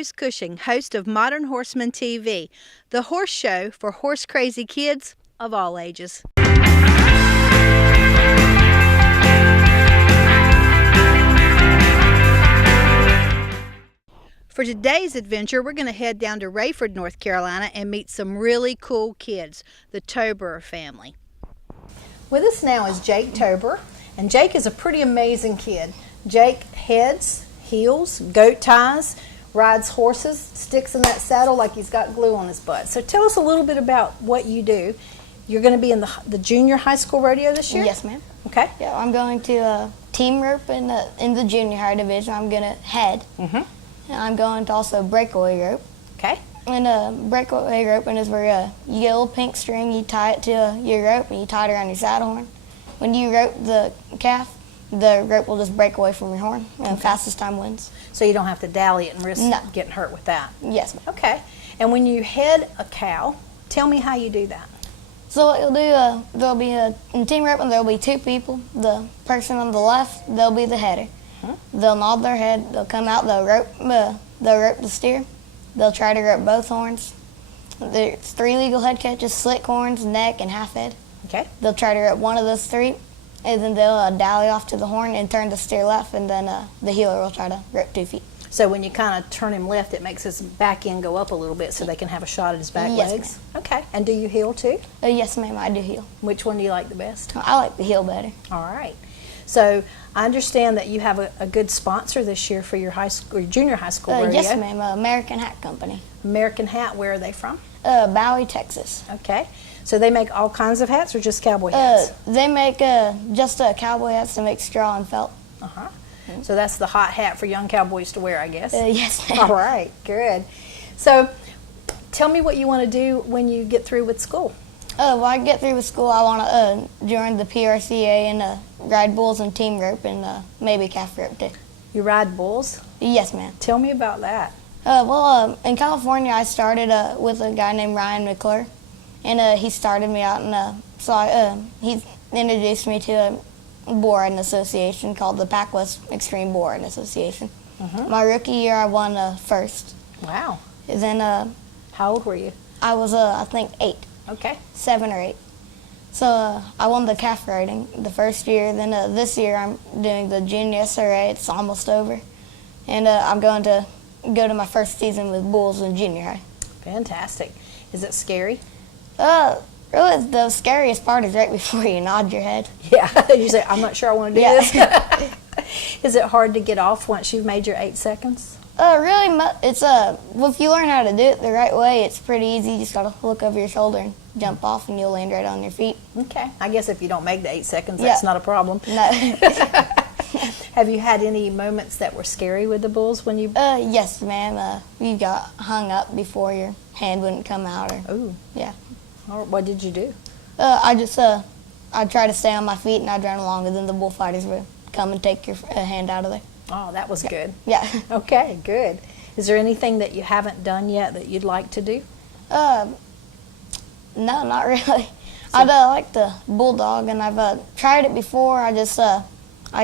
Rose Cushing, host of Modern Horseman TV, the horse show for horse-crazy kids of all ages. For today's adventure, we're going to head down to Rayford, North Carolina and meet some really cool kids, the Toberer family. With us now is Jake Toberer, and Jake is a pretty amazing kid. Jake heads, heels, goat ties, rides horses, sticks in that saddle like he's got glue on his butt. So tell us a little bit about what you do. You're going to be in the junior high school rodeo this year? Yes, ma'am. Okay. Yeah, I'm going to team rope in the junior high division. I'm going to head. And I'm going to also breakaway rope. Okay. And breakaway roping is where you get a little pink string, you tie it to your rope, and you tie it around your saddle horn. When you rope the calf, the rope will just break away from your horn, and fastest time wins. So you don't have to dally it and risk getting hurt with that? Yes, ma'am. Okay. And when you head a cow, tell me how you do that. So what you'll do, there'll be in team roping, there'll be two people. The person on the left, they'll be the header. They'll nod their head, they'll come out, they'll rope the steer. They'll try to rope both horns. There's 3 legal head catches: slick horns, neck, and half head. Okay. They'll try to rope one of those 3, and then they'll dally off to the horn and turn the steer left, and then the heeler will try to rope 2 feet. So when you kind of turn him left, it makes his back end go up a little bit so they can have a shot at his back legs? Okay. And do you heel too? Yes, ma'am, I do heel. Which one do you like the best? I like the heel better. All right. So I understand that you have a good sponsor this year for your junior high school rodeo. Yes, ma'am, American Hat Company. American Hat, where are they from? Bowie, Texas. Okay. So they make all kinds of hats or just cowboy hats? They make just cowboy hats to make straw and felt. So that's the hot hat for young cowboys to wear, I guess? Yes, ma'am. All right, good. So tell me what you want to do when you get through with school. When I get through with school, I want to join the PRCA and ride bulls and team rope and maybe calf rope too. You ride bulls? Yes, ma'am. Tell me about that. In California, I started with a guy named Ryan McClure, and he started me out, and he introduced me to a bull riding association called the Pac West Extreme Bull Riding Association. My rookie year, I won first. Wow. And then, how old were you? I was, I think, 8. Okay. 7 or 8. So I won the calf riding the first year. Then this year I'm doing the junior SRA. It's almost over. And I'm going to go to my first season with bulls in junior high. Fantastic. Is it scary? Really, the scariest part is right before you nod your head. Yeah, you say, I'm not sure I want to do this. Is it hard to get off once you've made your 8 seconds? Really, it's if you learn how to do it the right way, it's pretty easy. You just gotta look over your shoulder and jump off, and you'll land right on your feet. Okay. I guess if you don't make the 8 seconds, that's not a problem. No. Have you had any moments that were scary with the bulls when you? Yes, ma'am. You got hung up before your hand wouldn't come out, or. Ooh. Yeah. What did you do? I'd try to stay on my feet, and I'd run along, and then the bullfighters would come and take your hand out of there. Oh, that was good. Yeah. Okay, good. Is there anything that you haven't done yet that you'd like to do? No, not really. So, I'd like the bulldog, and I've tried it before. I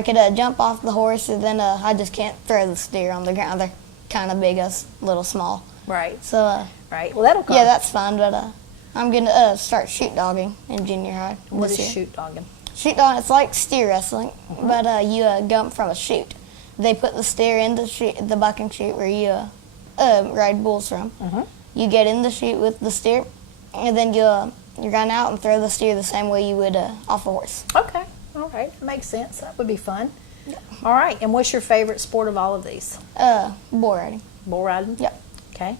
could jump off the horse, and then I just can't throw the steer on the ground. They're kind of big, us little small. Right. So. Right. Well, that'll come. Yeah, that's fun, but I'm gonna start shoot dogging in junior high. What is shoot dogging? Shoot dogging, it's like steer wrestling, but you go from a chute. They put the steer in the bucking chute where you ride bulls from. You get in the chute with the steer, and then you run out and throw the steer the same way you would off a horse. Okay, all right, that makes sense. That would be fun. Yeah. All right, and what's your favorite sport of all of these? Bull riding. Bull riding? Yep. Okay,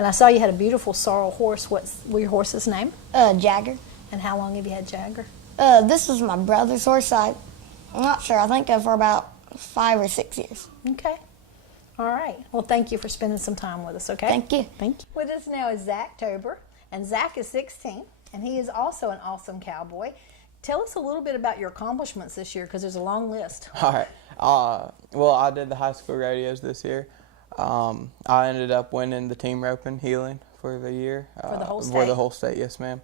and I saw you had a beautiful sorrel horse. What's your horse's name? Jagger. And how long have you had Jagger? This was my brother's horse. I'm not sure. I think for about 5 or 6 years. Okay. All right. Well, thank you for spending some time with us, okay? Thank you. Thank you. With us now is Zach Toberer, and Zach is 16, and he is also an awesome cowboy. Tell us a little bit about your accomplishments this year, because there's a long list. All right. Well, I did the high school rodeos this year. I ended up winning the team roping heeling for the year. For the whole state? For the whole state, yes, ma'am.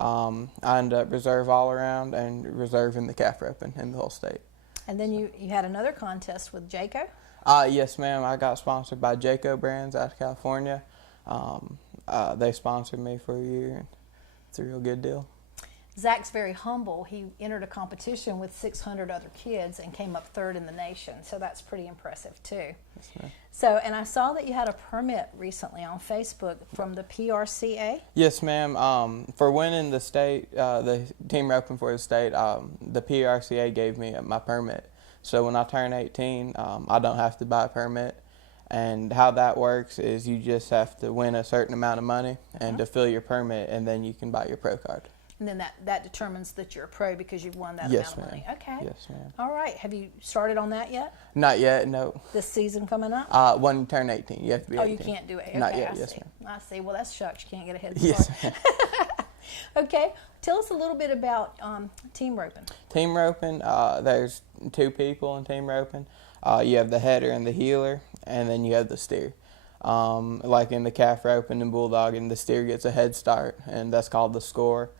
I ended up reserve all around and reserve in the calf roping in the whole state. And then you had another contest with Jayco? Yes, ma'am. I got sponsored by Jayco Brands out of California. They sponsored me for a year, and it's a real good deal. Zach's very humble. He entered a competition with 600 other kids and came up third in the nation, so that's pretty impressive too. Yes, ma'am. So, and I saw that you had a permit recently on Facebook from the PRCA? Yes, ma'am. For winning the state, the team roping for the state, the PRCA gave me my permit. So when I turn 18, I don't have to buy a permit. And how that works is you just have to win a certain amount of money and to fill your permit, and then you can buy your pro card. And then that determines that you're a pro because you've won that Yes, amount of money. ma'am. Okay. Yes, ma'am. All right. Have you started on that yet? Not yet, no. This season coming up? When you turn 18, you have to be 18. Oh, you can't do it. Okay, Not yet, I yes, see. ma'am. I see. Well, that's shucks. You can't get ahead of Yes, start. ma'am. Okay. Tell us a little bit about team roping. Team roping, there's 2 people in team roping. You have the header and the heeler, and then you have the steer. Like in the calf roping and bulldogging, the steer gets a head start, and that's called the score.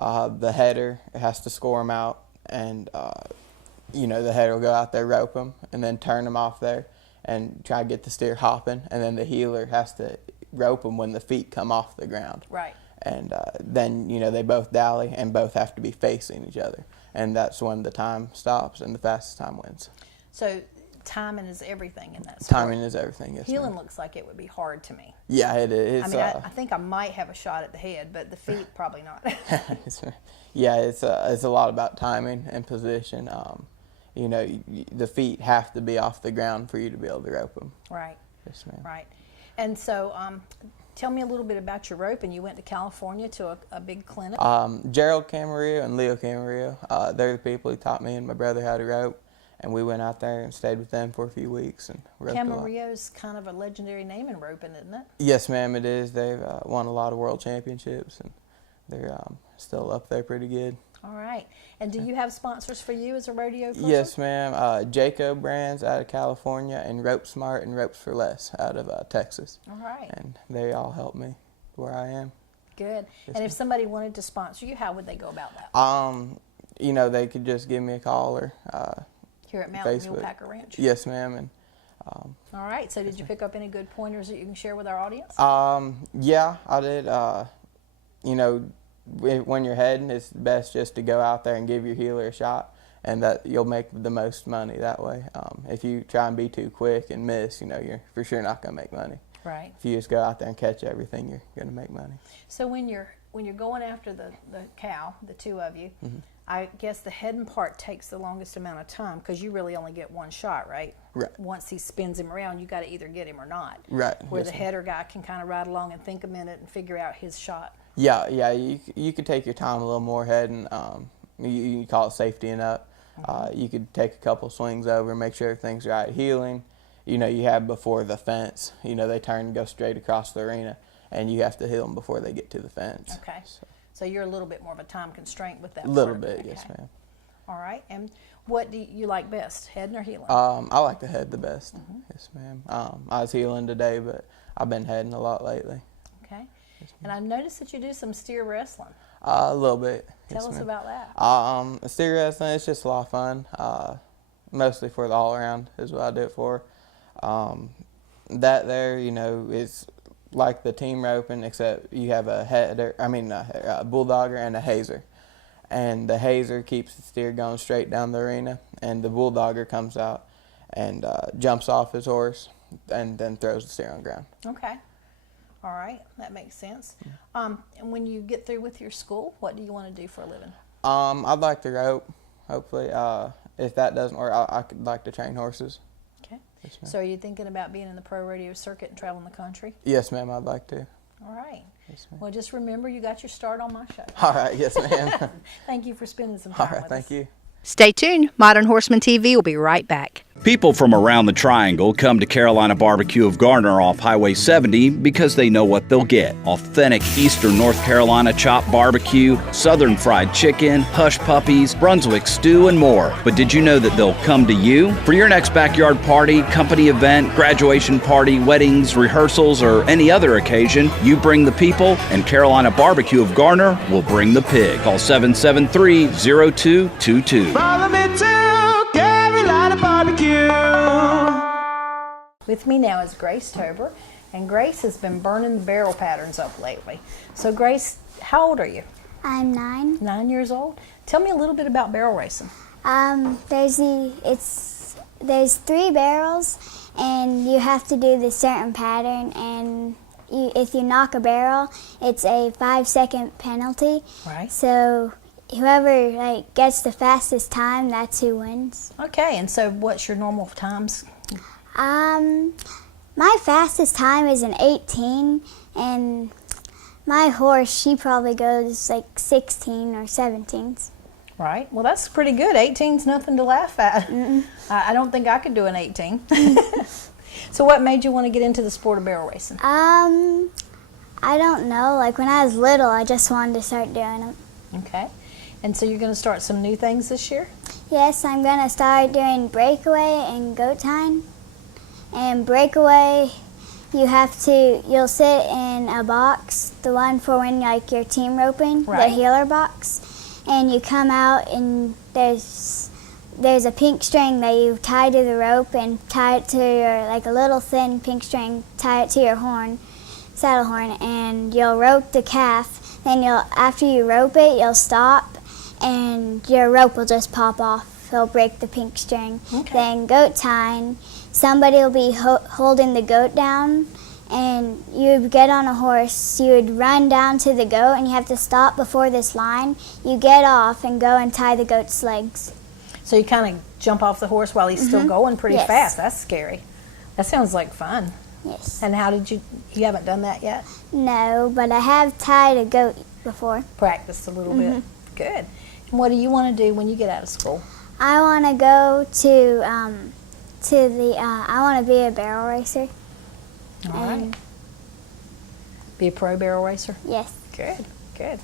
The header has to score them out, and the header will go out there, rope them, and then turn them off there and try to get the steer hopping, and then the heeler has to rope them when the feet come off the ground. Right. And then, they both dally and both have to be facing each other, and that's when the time stops and the fastest time wins. So timing is everything in that sport. Timing is everything, yes, Heeling ma'am. looks like it would be hard to me. Yeah, it is. I mean, I think I might have a shot at the head, but the feet probably not. Yeah, it's a lot about timing and position. The feet have to be off the ground for you to be able to rope them. Right. Yes, ma'am. Right. And so tell me a little bit about your roping. You went to California to a big clinic. Gerald Camarillo and Leo Camarillo, they're the people who taught me and my brother how to rope. And we went out there and stayed with them for a few weeks and roped a lot. Camarillo's kind of a legendary name in roping, isn't it? Yes, ma'am, it is. They've won a lot of world championships, and they're still up there pretty good. All right. And do you have sponsors for you as a rodeo person? Yes, ma'am. Jayco Brands out of California, and Rope Smart and Ropes for Less out of Texas. All right. And they all help me where I am. Good. Yes, and if somebody wanted to sponsor you, how would they go about that? They could just give me a call or here at Mountain Facebook. Mulepacker Ranch? Yes, ma'am. And all right. So did you pick up any good pointers that you can share with our audience? Yeah, I did. When you're heading, it's best just to go out there and give your heeler a shot, and that you'll make the most money that way. If you try and be too quick and miss, you're for sure not going to make money. Right. If you just go out there and catch everything, you're going to make money. So when you're going after the cow, the 2 of you, I guess the heading part takes the longest amount of time because you really only get one shot, right? Right. Once he spins him around, you got to either get him or not. Right. Where Yes, the ma'am. header guy can kind of ride along and think a minute and figure out his shot. Yeah. You could take your time a little more heading. You call it safetying up. You could take a couple swings over and make sure everything's right. Heeling, you have before the fence. They turn and go straight across the arena, and you have to heel them before they get to the fence. Okay. So you're a little bit more of a time constraint with that. A little part. bit, Okay. yes, ma'am. All right. And what do you like best, heading or heeling? I like to head the best. Yes, ma'am. I was heeling today, but I've been heading a lot lately. Okay. And I've noticed that you do some steer wrestling. A little bit. Tell yes, us ma'am. about that. Steer wrestling, it's just a lot of fun. Mostly for the all-around is what I do it for. That there, is like the team roping, except you have a bulldogger and a hazer. And the hazer keeps the steer going straight down the arena, and the bulldogger comes out and jumps off his horse and then throws the steer on the ground. Okay. All right. That makes sense. And when you get through with your school, what do you want to do for a living? I'd like to rope, hopefully. If that doesn't work, I'd like to train horses. Okay. Yes, ma'am. So are you thinking about being in the pro rodeo circuit and traveling the country? Yes, ma'am, I'd like to. All right. Yes, ma'am. Well, just remember you got your start on my show. All right, yes, ma'am. Thank you for spending some All time right, with thank us. you. Stay tuned. Modern Horseman TV will be right back. People from around the Triangle come to Carolina Barbecue of Garner off Highway 70 because they know what they'll get. Authentic Eastern North Carolina chopped barbecue, Southern fried chicken, hush puppies, Brunswick stew, and more. But did you know that they'll come to you? For your next backyard party, company event, graduation party, weddings, rehearsals, or any other occasion, you bring the people, and Carolina Barbecue of Garner will bring the pig. Call 773-0222. Follow me to Carolina. With me now is Grace Toberer, and Grace has been burning the barrel patterns up lately. So Grace, how old are you? I'm 9. 9 years old. Tell me a little bit about barrel racing. There's 3 barrels, and you have to do this certain pattern, and if you knock a barrel, it's a 5-second penalty. Right. So whoever gets the fastest time, that's who wins. Okay, and so what's your normal times? My fastest time is an 18, and my horse, she probably goes 16 or 17s. Right. Well, that's pretty good. 18's nothing to laugh at. I don't think I could do an 18. So what made you want to get into the sport of barrel racing? I don't know. When I was little, I just wanted to start doing them. Okay. And so you're going to start some new things this year? Yes, I'm going to start doing breakaway and goat tying. And breakaway, you'll sit in a box, the one for when you're team roping, right. The healer box, and you come out and there's a pink string that you tie to the rope and tie it to your, a little thin pink string, tie it to your saddle horn, and you'll rope the calf. Then after you rope it, you'll stop and your rope will just pop off. It'll break the pink string. Okay. Then goat tying, somebody will be holding the goat down, and you would get on a horse, you would run down to the goat, and you have to stop before this line. You get off and go and tie the goat's legs. So you kind of jump off the horse while he's still going pretty Yes. fast. That's scary. That sounds like fun. Yes. And how did you haven't done that yet? No, but I have tied a goat before. Practiced a little bit. Good. And what do you want to do when you get out of school? I want to go to I want to be a barrel racer. All right. Be a pro barrel racer? Yes. Good, good.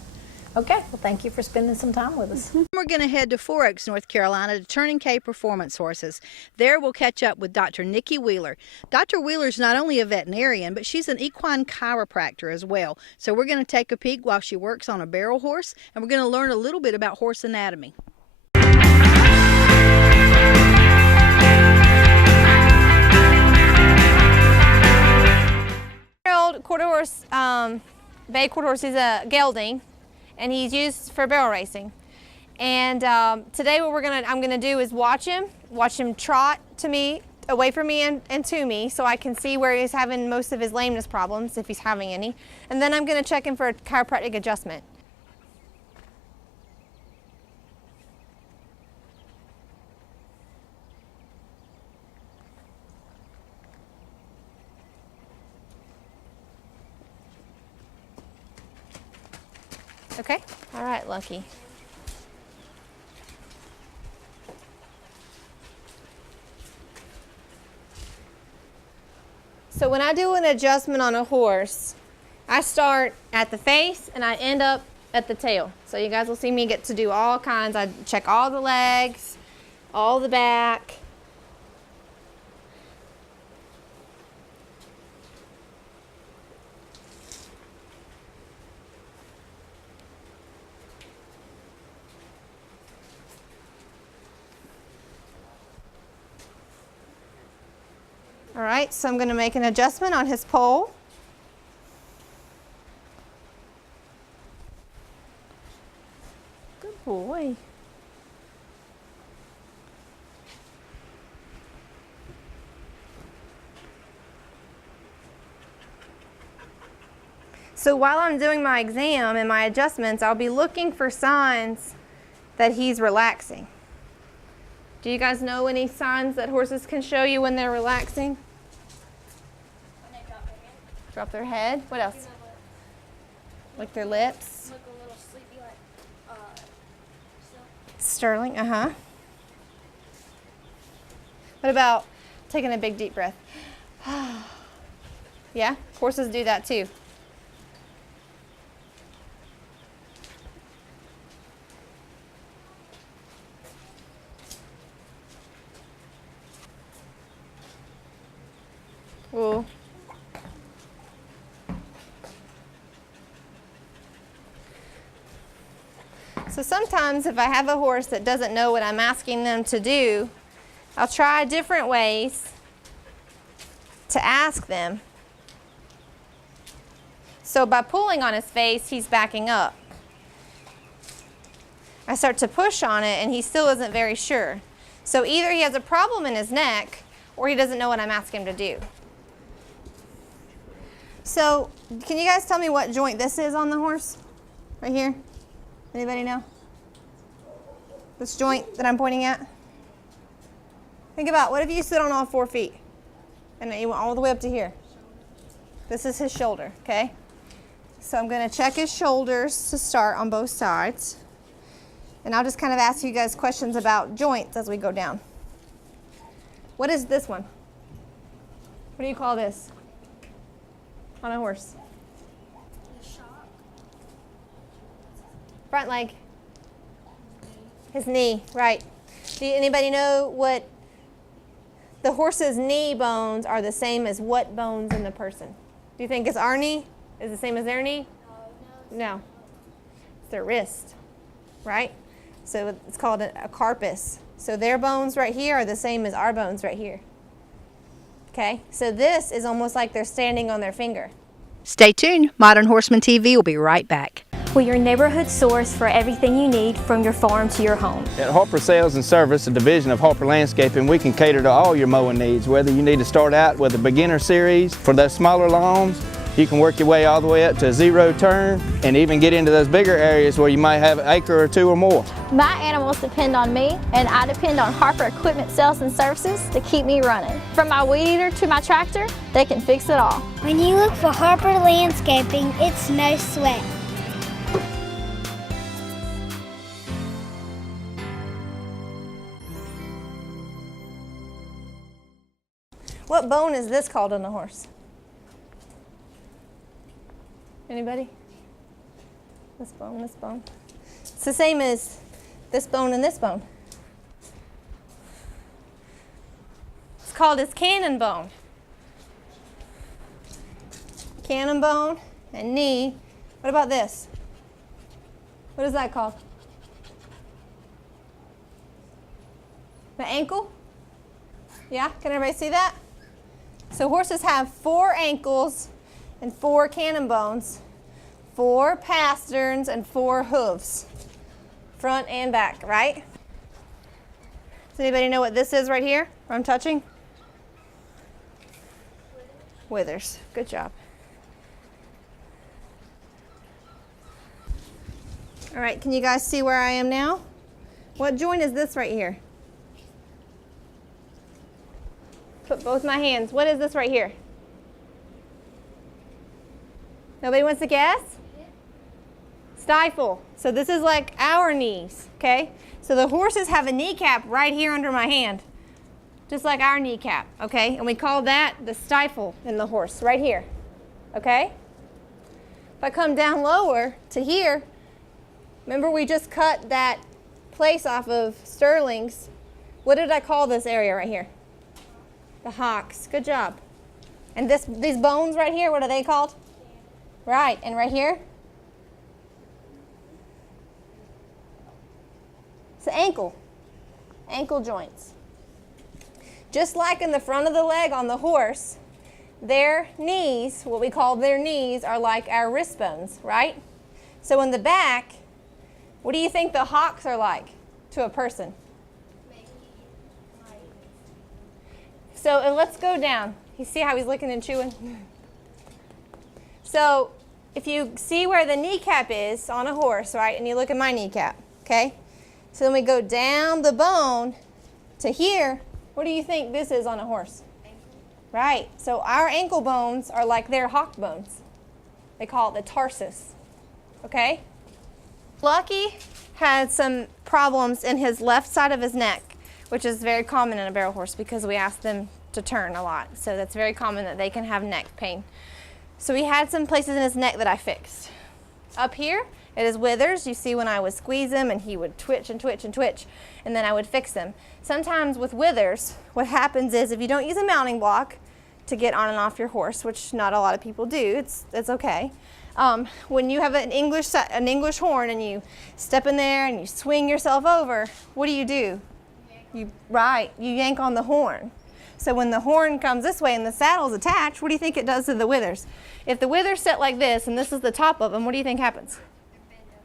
Okay, well, thank you for spending some time with us. We're going to head to 4 Oaks, North Carolina to Turning K Performance Horses. There we'll catch up with Dr. Nikki Wheeler. Dr. Wheeler's not only a veterinarian, but she's an equine chiropractor as well. So we're going to take a peek while she works on a barrel horse, and we're going to learn a little bit about horse anatomy. Quarter horse, bay quarter horse is a gelding, and he's used for barrel racing. And today what I'm gonna do is watch him trot to me, away from me and to me, so I can see where he's having most of his lameness problems, if he's having any. And then I'm gonna check him for a chiropractic adjustment. Okay, all right, Lucky. So when I do an adjustment on a horse, I start at the face and I end up at the tail. So you guys will see me get to do all kinds. I check all the legs, all the back. All right, so I'm going to make an adjustment on his pole. Good boy. So while I'm doing my exam and my adjustments, I'll be looking for signs that he's relaxing. Do you guys know any signs that horses can show you when they're relaxing? When they drop their head. Drop their head. What else? Like their lips. Look a little sleepy, Sterling, What about taking a big deep breath? Yeah, horses do that too. Ooh. So sometimes if I have a horse that doesn't know what I'm asking them to do, I'll try different ways to ask them. So by pulling on his face, he's backing up. I start to push on it and he still isn't very sure. So either he has a problem in his neck or he doesn't know what I'm asking him to do. So can you guys tell me what joint this is on the horse? Right here? Anybody know? This joint that I'm pointing at? Think about, what if you sit on all 4 feet and you went all the way up to here? This is his shoulder, okay? So I'm going to check his shoulders to start on both sides. And I'll just kind of ask you guys questions about joints as we go down. What is this one? What do you call this on a horse? The shock. Front leg. His knee, right. Do anybody know what the horse's knee bones are the same as what bones in the person? Do you think it's our knee is the same as their knee? No. It's their wrist, right? So it's called a carpus. So their bones right here are the same as our bones right here. Okay, so this is almost like they're standing on their finger. Stay tuned. Modern Horseman TV will be right back. We're your neighborhood source for everything you need from your farm to your home. At Harper Sales and Service, a division of Harper Landscaping, we can cater to all your mowing needs. Whether you need to start out with a beginner series for those smaller lawns, you can work your way all the way up to a 0 turn and even get into those bigger areas where you might have an acre or 2 or more. My animals depend on me, and I depend on Harper Equipment Sales and Services to keep me running. From my weed eater to my tractor, they can fix it all. When you look for Harper Landscaping, it's no sweat. What bone is this called on the horse? Anybody? This bone, this bone. It's the same as this bone and this bone. It's called his cannon bone. Cannon bone and knee. What about this? What is that called? The ankle? Yeah, can everybody see that? So horses have 4 ankles and 4 cannon bones, 4 pasterns, and 4 hooves, front and back, right? Does anybody know what this is right here, where I'm touching? Withers. Good job. All right, can you guys see where I am now? What joint is this right here? Put both my hands. What is this right here? Nobody wants to guess? Stifle. So this is like our knees, okay? So the horses have a kneecap right here under my hand, just like our kneecap, okay? And we call that the stifle in the horse, right here, okay? If I come down lower to here, remember we just cut that place off of Sterling's. What did I call this area right here? The hocks. Good job. And these bones right here, what are they called? Right, and right here? It's the ankle. Ankle joints. Just like in the front of the leg on the horse, their knees, what we call their knees, are like our wrist bones, right? So in the back, what do you think the hocks are like to a person? So let's go down. You see how he's licking and chewing? So if you see where the kneecap is on a horse, right, and you look at my kneecap, okay? So then we go down the bone to here. What do you think this is on a horse? Ankle. Right. So our ankle bones are like their hock bones. They call it the tarsus, okay? Lucky had some problems in his left side of his neck, which is very common in a barrel horse because we ask them to turn a lot. So that's very common that they can have neck pain. So he had some places in his neck that I fixed. Up here, it is withers. You see when I would squeeze him and he would twitch and twitch and twitch, and then I would fix them. Sometimes with withers, what happens is if you don't use a mounting block to get on and off your horse, which not a lot of people do, it's okay. When you have an English horn and you step in there and you swing yourself over, what do? You yank on the horn. So when the horn comes this way and the saddle's attached, what do you think it does to the withers? If the withers sit like this and this is the top of them, what do you think happens?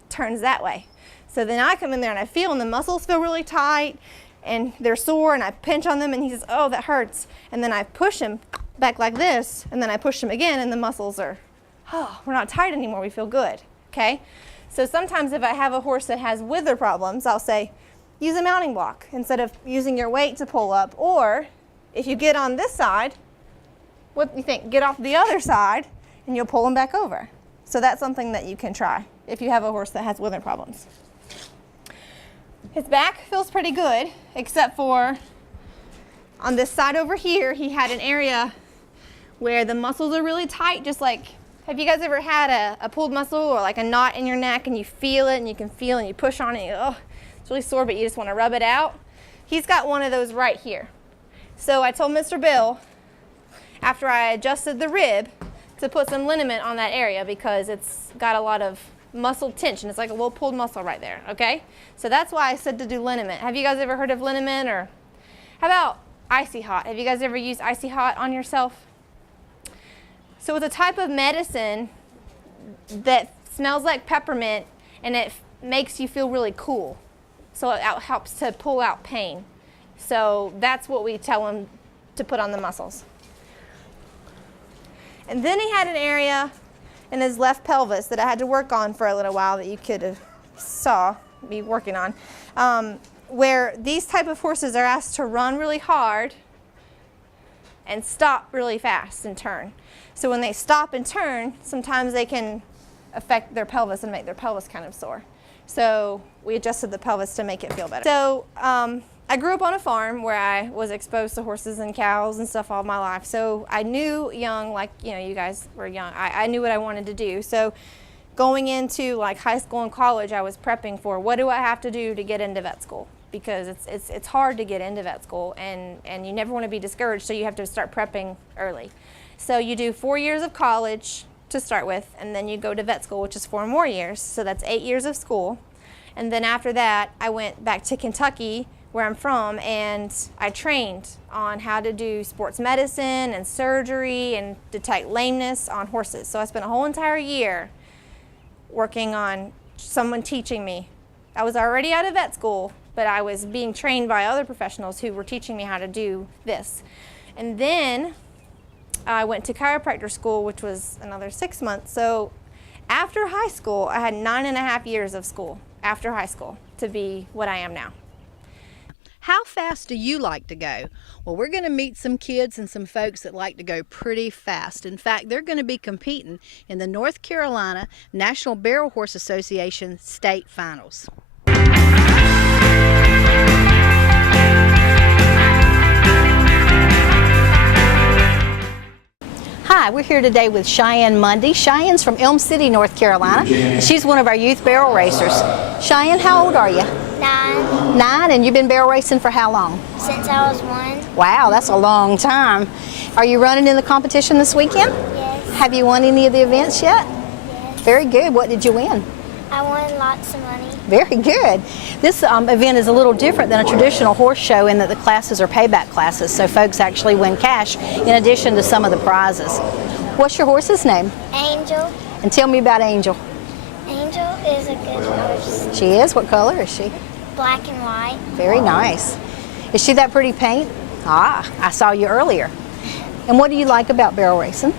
Turns that way. So then I come in there and I feel, and the muscles feel really tight and they're sore, and I pinch on them and he says, oh, that hurts. And then I push him back like this, and then I push him again, and the muscles are, oh, we're not tight anymore, we feel good, okay? So sometimes if I have a horse that has wither problems, I'll say, use a mounting block instead of using your weight to pull up. Or if you get on this side, what do you think? Get off the other side and you'll pull them back over. So that's something that you can try if you have a horse that has wither problems. His back feels pretty good, except for on this side over here, he had an area where the muscles are really tight, just like, have you guys ever had a pulled muscle or like a knot in your neck and you feel it and you can feel it and you push on it and you go, oh, it's really sore, but you just want to rub it out? He's got one of those right here. So I told Mr. Bill, after I adjusted the rib, to put some liniment on that area because it's got a lot of muscle tension. It's like a little pulled muscle right there, okay? So that's why I said to do liniment. Have you guys ever heard of liniment? Or how about icy hot? Have you guys ever used icy hot on yourself? So it's a type of medicine that smells like peppermint and it makes you feel really cool. So it helps to pull out pain. So that's what we tell him to put on the muscles. And then he had an area in his left pelvis that I had to work on for a little while that you could have saw me working on, where these type of horses are asked to run really hard and stop really fast and turn. So when they stop and turn, sometimes they can affect their pelvis and make their pelvis kind of sore. So we adjusted the pelvis to make it feel better. So I grew up on a farm where I was exposed to horses and cows and stuff all my life. So I knew young, like, you know, you guys were young, I knew what I wanted to do. So going into like high school and college, I was prepping for what do I have to do to get into vet school? Because it's hard to get into vet school and you never want to be discouraged, so you have to start prepping early. So you do 4 years of college to start with, and then you go to vet school, which is 4 more years. So that's 8 years of school. And then after that, I went back to Kentucky, where I'm from, and I trained on how to do sports medicine and surgery and detect lameness on horses. So I spent a whole entire year working on someone teaching me. I was already out of vet school, but I was being trained by other professionals who were teaching me how to do this. And then I went to chiropractor school, which was another 6 months. So after high school, I had 9.5 years of school after high school to be what I am now. How fast do you like to go? Well, we're going to meet some kids and some folks that like to go pretty fast. In fact, they're going to be competing in the North Carolina National Barrel Horse Association state finals. Hi, we're here today with Cheyenne Mundy. Cheyenne's from Elm City, North Carolina. She's one of our youth barrel racers. Cheyenne, how old are you? 9. 9, and you've been barrel racing for how long? Since I was 1. Wow, that's a long time. Are you running in the competition this weekend? Yes. Have you won any of the events yet? Yes. Very good. What did you win? I won lots of money. Very good. This event is a little different than a traditional horse show in that the classes are payback classes, so folks actually win cash in addition to some of the prizes. What's your horse's name? Angel. And tell me about Angel. Angel is a good horse. She is? What color is she? Black and white. Very nice. Is she that pretty paint? Ah, I saw you earlier. And what do you like about barrel racing?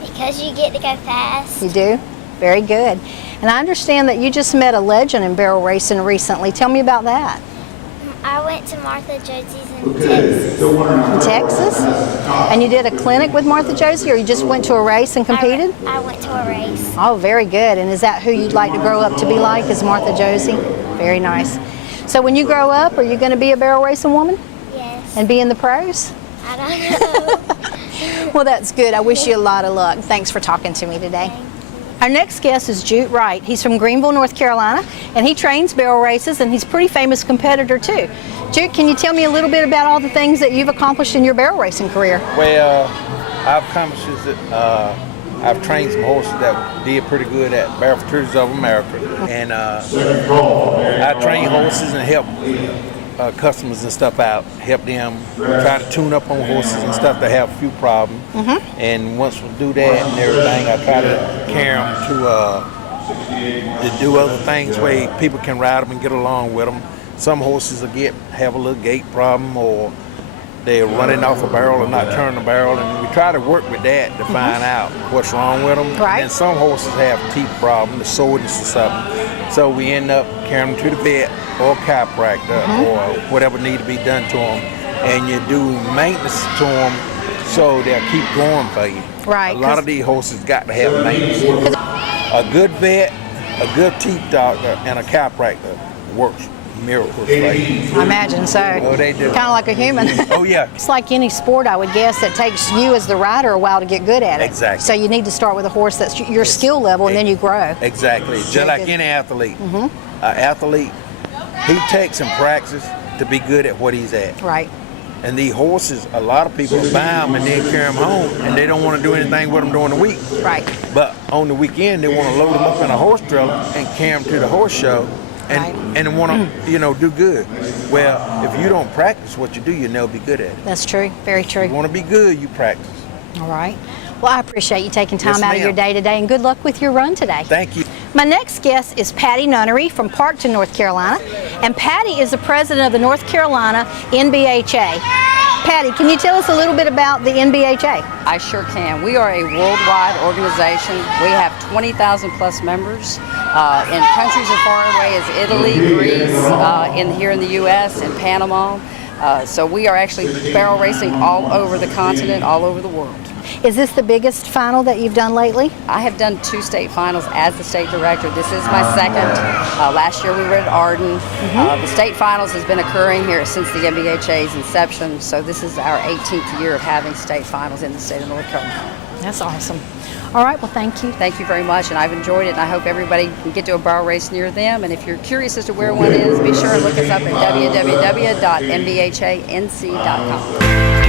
Because you get to go fast. You do? Very good. And I understand that you just met a legend in barrel racing recently. Tell me about that. I went to Martha Josie's in Texas. In Texas? And you did a clinic with Martha Josie, or you just went to a race and competed? I went to a race. Oh, very good. And is that who you'd like to grow up to be like, is Martha Josie? Very nice. So when you grow up, are you going to be a barrel racing woman? Yes. And be in the pros? I don't know. Well, that's good. I wish you a lot of luck. Thanks for talking to me today. Our next guest is Jute Wright. He's from Greenville, North Carolina, and he trains barrel races, and he's a pretty famous competitor too. Jute, can you tell me a little bit about all the things that you've accomplished in your barrel racing career? Well, I've accomplished that. I've trained some horses that did pretty good at Barrel Futurities of America, and I train horses and help customers and stuff out, help them try to tune up on horses and stuff that have a few problems. And once we do that and everything, I try to carry them to do other things where people can ride them and get along with them. Some horses will have a little gait problem, or they're running off a barrel and not turning the barrel, and we try to work with that to find out what's wrong with them. Right. And some horses have teeth problems, the soreness or something. So we end up carrying them to the vet or chiropractor or whatever need to be done to them, and you do maintenance to them so they'll keep going for you. Right. A lot of these horses got to have maintenance. A good vet, a good teeth doctor, and a chiropractor works miracles for you. I imagine so. Oh, they do. Kind of like a human. Oh, yeah. It's like any sport, I would guess, that takes you as the rider a while to get good at it. Exactly. So you need to start with a horse that's your skill level, and then you grow. Exactly. Just like any athlete. An athlete, he takes and practices to be good at what he's at. Right. And these horses, a lot of people buy them and then carry them home, and they don't want to do anything with them during the week. Right. But on the weekend, they want to load them up in a horse trailer and carry them to the horse show, and want to, do good. Well, if you don't practice what you do, you'll never be good at it. That's true. Very true. If you want to be good, you practice. All right. Well, I appreciate you taking time out of your day today, and good luck with your run today. Thank you. My next guest is Patty Nunnery from Parkton, North Carolina, and Patty is the president of the North Carolina NBHA. Patty, can you tell us a little bit about the NBHA? I sure can. We are a worldwide organization. We have 20,000 plus members in countries as far away as Italy, Greece, here in the U.S., and Panama. So we are actually barrel racing all over the continent, all over the world. Is this the biggest final that you've done lately? I have done 2 state finals as the state director. This is my second. Last year we were at Arden. The state finals has been occurring here since the NBHA's inception, so this is our 18th year of having state finals in the state of North Carolina. That's awesome. All right, well, thank you. Thank you very much, and I've enjoyed it, and I hope everybody can get to a barrel race near them. And if you're curious as to where one is, be sure to look us up at www.nbhanc.com.